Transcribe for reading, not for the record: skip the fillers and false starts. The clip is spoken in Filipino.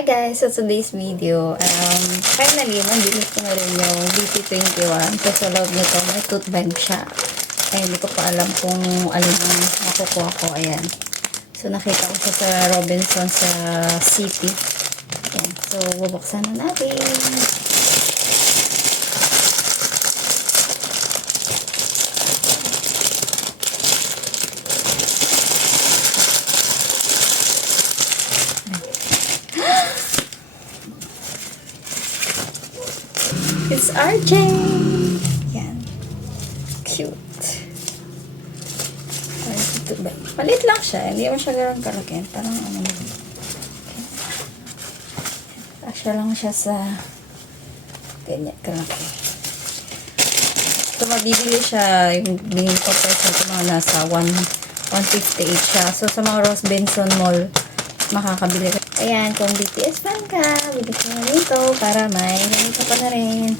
Hi guys! So today's video, finally, nandito ko na rin yung BT21. So sa loob nito, may toothbag siya. Ay, hindi ko pa alam kung alin ang makukuha ko. Ayan. So nakita ko siya sa Robinson sa City. Ayan. So bubuksan na natin. It's RJ! Yan. Cute. Palit lang siya. Hindi mo siya gano'ng kalaki. Parang ano. Asya lang siya sa ganyan kalaki. So, mabibili siya. Yung bingin ko price nito mga nasa 158 siya. So, sa mga Ross Benson Mall, makakabili ka. Ayan, kung BTS fan ka, bili ka na dito para may ganito pa na rin.